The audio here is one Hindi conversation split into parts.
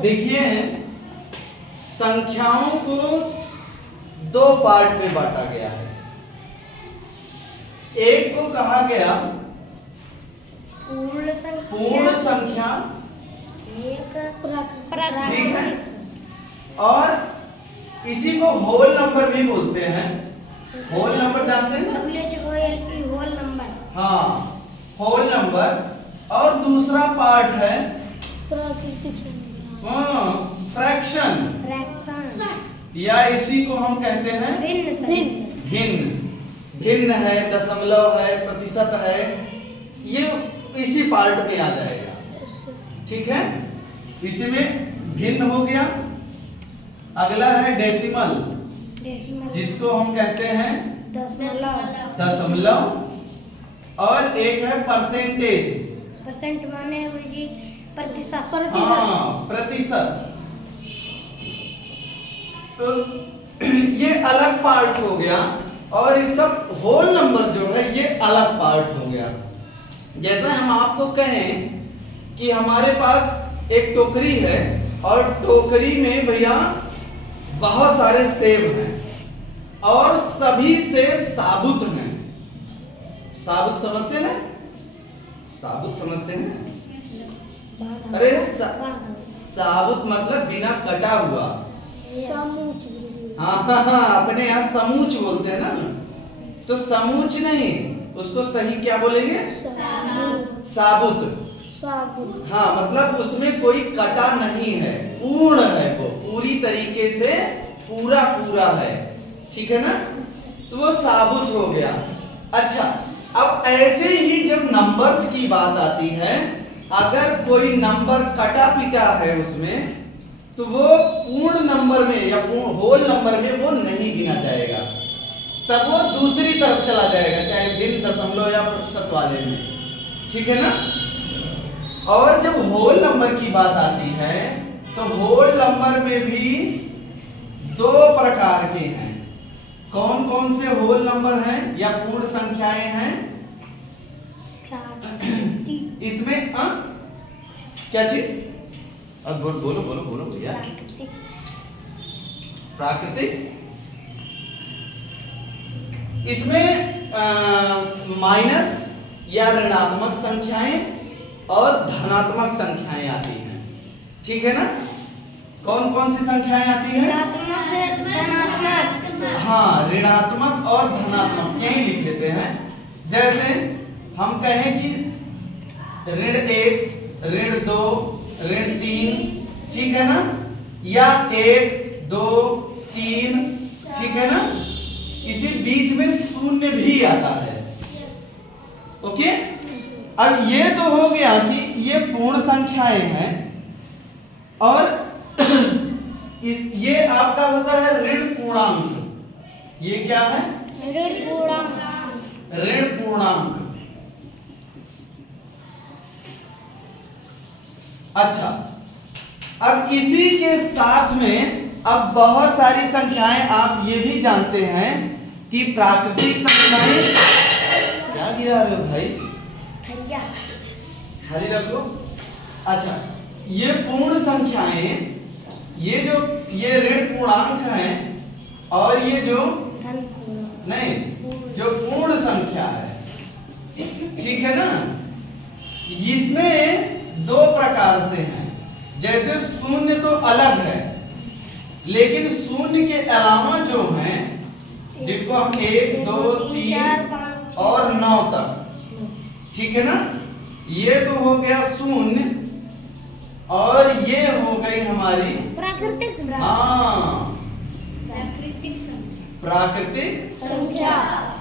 देखिए संख्याओं को दो पार्ट में बांटा गया है। एक को कहा गया पूर्ण संख्या, ठीक है, और इसी को होल नंबर भी बोलते हैं। होल नंबर जानते हैं ना? होल नंबर, हाँ, होल नंबर। और दूसरा पार्ट है फ्रैक्शन, या इसी को हम कहते हैं भिन्न। भिन्न है, दशमलव है, प्रतिशत है, ये इसी पार्ट में आ जाएगा, ठीक है। इसी में भिन्न हो गया। अगला है डेसिमल, जिसको हम कहते हैं दशमलव, और एक है परसेंटेज। परसेंट माने प्रतिशत। हाँ, प्रतिशत। तो ये अलग पार्ट हो गया, और इसका होल नंबर जो है ये अलग पार्ट हो गया। जैसा हम आपको कहें कि हमारे पास एक टोकरी है, और टोकरी में भैया बहुत सारे सेब हैं, और सभी सेब साबुत हैं। साबुत समझते हैं ना? साबुत समझते हैं? अरे साबुत मतलब बिना कटा हुआ। हाँ, अपने यहाँ समूच बोलते हैं ना, तो समूच नहीं, उसको सही क्या बोलेंगे? साबुत। हाँ, मतलब उसमें कोई कटा नहीं है, पूर्ण है, वो पूरी तरीके से पूरा पूरा है, ठीक है ना? तो वो साबुत हो गया। अच्छा, अब ऐसे ही जब नंबर्स की बात आती है, अगर कोई नंबर कटा पिटा है उसमें, तो वो पूर्ण नंबर में या होल नंबर में वो नहीं गिना जाएगा, तब वो दूसरी तरफ चला जाएगा, चाहे भिन्न, दशमलव या प्रतिशत वाले में, ठीक है ना? और जब होल नंबर की बात आती है, तो होल नंबर में भी दो प्रकार के हैं। कौन कौन से होल नंबर हैं या पूर्ण संख्याएं हैं? इसमें क्या चीज? अब बोलो बोलो बोलो भैया। प्राकृतिक। इसमें माइनस या ऋणात्मक संख्याएं और धनात्मक संख्याएं आती हैं, ठीक है ना? कौन कौन सी संख्याएं आती हैं? हाँ, ऋणात्मक और धनात्मक यही लिख लेते हैं। जैसे हम कहें कि ऋण 1, ऋण 2, ऋण 3, ठीक है ना? या 1, 2, 3, ठीक है ना? इसी बीच में शून्य भी आता है। ओके, अब ये तो हो गया कि ये पूर्ण संख्याएं हैं, और ये आपका होता है ऋण पूर्णांक। ये क्या है? ऋण पूर्णांक। ऋण पूर्णांक। अच्छा, अब इसी के साथ में अब बहुत सारी संख्याएं, आप ये भी जानते हैं कि प्राकृतिक संख्याएं। क्या गिरा रहे हो भाई? खाली रख लो। अच्छा, ये पूर्ण संख्याएं, ये ऋण पूर्णांक हैं, और ये जो नहीं, जो पूर्ण संख्या है, ठीक है ना? इसमें दो प्रकार से हैं। जैसे शून्य तो अलग है, लेकिन शून्य के अलावा जो हैं, जिनको हम 1, 2, 3 और 9 तक, ठीक है ना? ये तो हो गया शून्य, और ये हो गई हमारी प्राकृतिक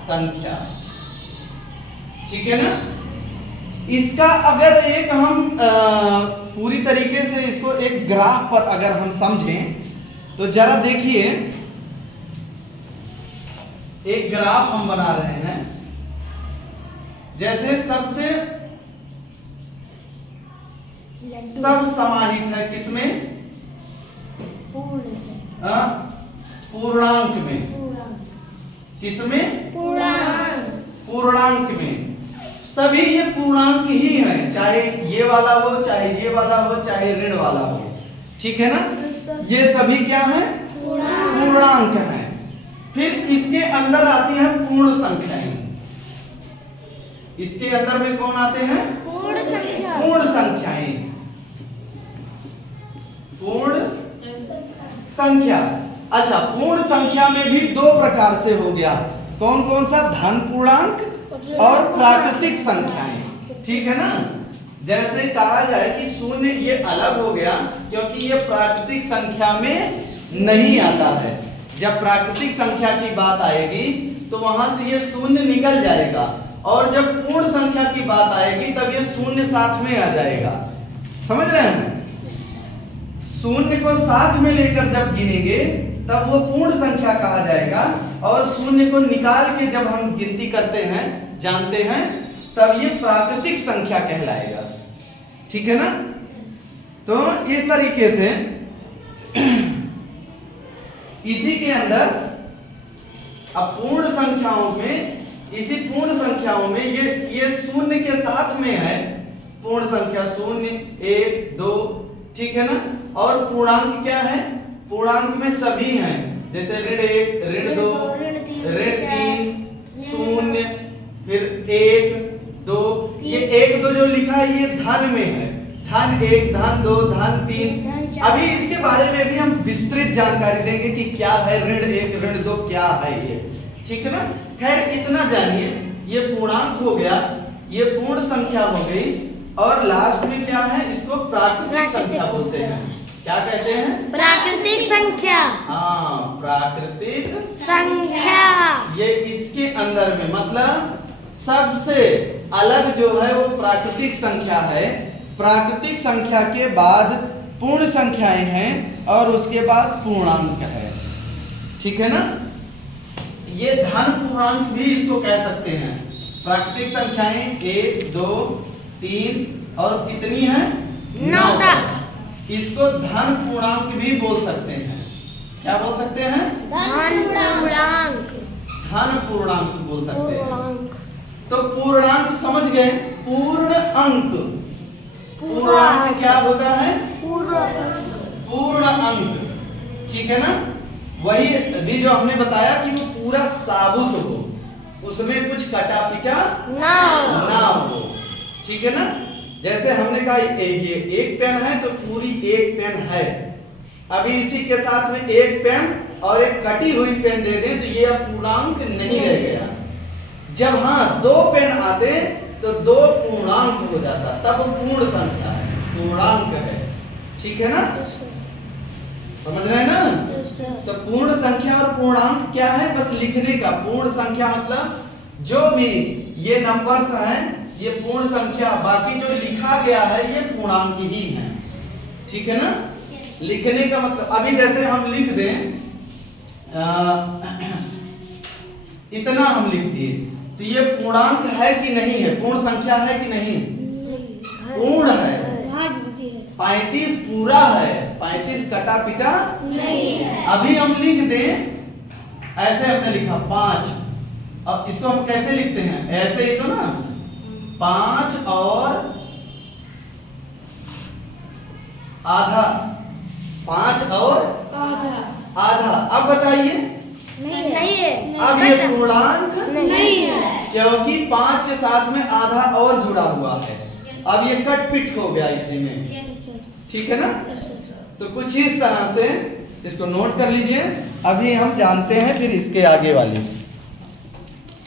संख्या, ठीक है ना? इसका अगर एक हम पूरी तरीके से इसको एक ग्राफ पर अगर हम समझें, तो जरा देखिए, एक ग्राफ हम बना रहे हैं। जैसे सबसे सब समाहित है किसमें? पूर्णांक में। किसमें? पूर्णांक में। सभी ये पूर्णांक ही हैं, चाहे ये वाला हो, चाहे ये वाला हो, चाहे ऋण वाला हो, ठीक है ना। ये सभी क्या है, पूर्णांक हैं। फिर इसके अंदर आती हैं पूर्ण संख्याएं। इसके अंदर में कौन आते हैं, पूर्ण संख्या। पूर्ण संख्याएं। पूर्ण संख्या। अच्छा, पूर्ण संख्या में भी दो प्रकार से हो गया। कौन कौन सा, धन पूर्णांक और प्राकृतिक संख्याएं। ठीक है ना। जैसे कहा जाए कि शून्य ये अलग हो गया क्योंकि ये प्राकृतिक संख्या में नहीं आता है। जब प्राकृतिक संख्या की बात आएगी तो वहां से ये शून्य निकल जाएगा, और जब पूर्ण संख्या की बात आएगी तब ये शून्य साथ में आ जाएगा। समझ रहे हैं। शून्य को साथ में लेकर जब गिनेंगे तब वो पूर्ण संख्या कहा जाएगा, और शून्य को निकाल के जब हम गिनती करते हैं, जानते हैं, तब ये प्राकृतिक संख्या कहलाएगा। ठीक है ना। तो इस तरीके से इसी के अंदर अब पूर्ण संख्याओं में, इसी पूर्ण संख्याओं में ये शून्य के साथ में है पूर्ण संख्या, शून्य, एक, दो, ठीक है ना। और पूर्णांक क्या है, पूर्णांक में सभी हैं, जैसे ऋण 1, ऋण 2, ऋण 3, शून्य, फिर 1, 2। ये 1, 2 जो लिखा है ये धन में है, धन 1, धन 2, धन 3। अभी इसके बारे में भी हम विस्तृत जानकारी देंगे कि क्या है ऋण 1, ऋण 2 क्या है ये। ठीक है ना। खैर इतना जानिए, ये पूर्णांक हो गया, ये पूर्ण संख्या हो गई, और लास्ट में क्या है, इसको प्राकृतिक संख्या बोलते हैं। क्या कहते हैं, प्राकृतिक संख्या। हाँ, प्राकृतिक संख्या। ये इसके अंदर में मतलब सबसे अलग जो है वो प्राकृतिक संख्या है। प्राकृतिक संख्या के बाद पूर्ण संख्याएं हैं, और उसके बाद पूर्णांक है। ठीक है ना। ये धन पूर्णांक भी इसको कह सकते हैं। प्राकृतिक संख्याएं 1, 2, 3 और कितनी है, 9 तक। इसको धन पूर्णांक भी बोल सकते हैं। क्या बोल सकते हैं, धन पूर्णांक। धन पूर्णांक बोल सकते हैं। तो पूर्णांक समझ गए। पूर्ण अंक, पूर्णांक क्या होता है, पूर्ण अंक। ठीक है ना। वही अभी जो हमने बताया कि वो पूरा साबुत हो, उसमें कुछ कटा पिटा ना हो। ठीक है ना। जैसे हमने कहा ये एक पेन है तो पूरी एक पेन है। अभी इसी के साथ में एक पेन और एक कटी हुई पेन दे दें तो ये अब पूर्णांक नहीं रह गया। जब हाँ 2 पेन आते तो 2 पूर्णांक हो जाता, तब पूर्ण संख्या है, पूर्णांक है। ठीक है ना। समझ रहे हैं ना। तो पूर्ण संख्या और पूर्णांक क्या है, बस लिखने का। पूर्ण संख्या मतलब जो भी ये नंबर्स हैं ये पूर्ण संख्या, बाकी जो लिखा गया है ये पूर्णांक ही है। ठीक है ना। लिखने का मतलब अभी जैसे हम लिख दें इतना हम लिख दिए तो ये पूर्णांक है कि नहीं है, पूर्ण संख्या है कि नहीं, पूर्ण है। 35 पूरा है, 35 कटा पिटा नहीं है। अभी हम लिख दें ऐसे, हमने लिखा 5, अब इसको हम कैसे लिखते हैं, ऐसे ही तो ना, 5 और आधा, 5 और आधा। अब बताइए, नहीं है। अब ये पूर्णांक नहीं है, क्योंकि 5 के साथ में आधा और जुड़ा हुआ है। अब ये कट पिट हो गया इसी में। ठीक है ना। तो कुछ इस तरह से इसको नोट कर लीजिए। अभी हम जानते हैं फिर इसके आगे वाली।